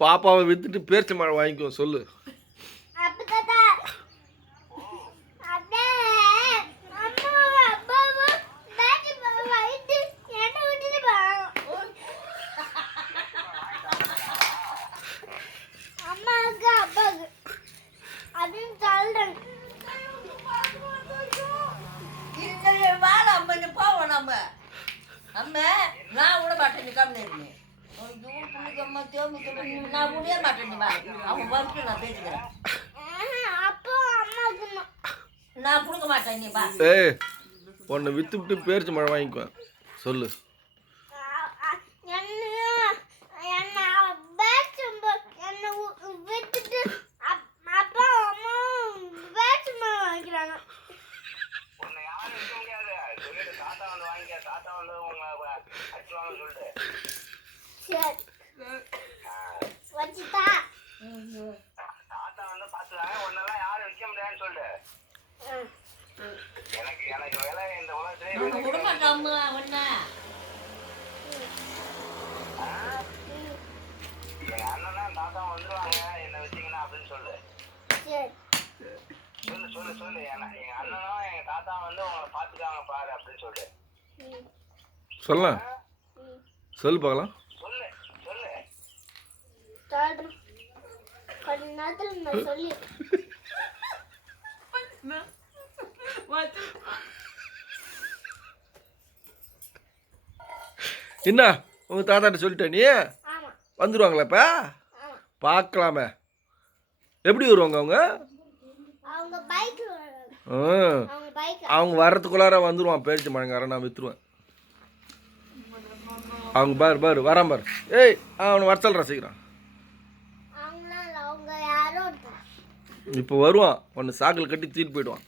பாப்பாவை வித்துட்டு பேரிச்சம்பழம் வாங்கிக்கோ சொல்லு. நான் விட மாட்டேன், நீ கம்மி இருக்கேன். நான் விட மாட்டேன், அவன் வந்து நான் பேசிக்கிறேன். நான் கொடுக்க மாட்டேன், நீ பா. ஏய், உன்னை வித்து விட்டு பேரிச்சம்பழம் வாங்கிக்கோ சொல்லு. சொல்ல சொல்லு பார்க்கலாம். என்ன உங்க தாத்தாட்ட சொல்லிட்ட நீ? வந்துருவாங்களா இப்ப? பார்க்கலாமே. எப்படி வருவாங்க அவங்க? அவங்க வர்றதுக்குள்ளார வந்துருவான் பேரிச்சம்பழங்காரன். நான் வித்துருவேன். அவங்க பாரு பாரு வரான் பாரு. ஏய், அவனை வர சொல்கிறான் சீக்கிரம். இப்போ வருவான். ஒன்று சாக்கில் கட்டி தூக்கிட்டு போயிடுவான்.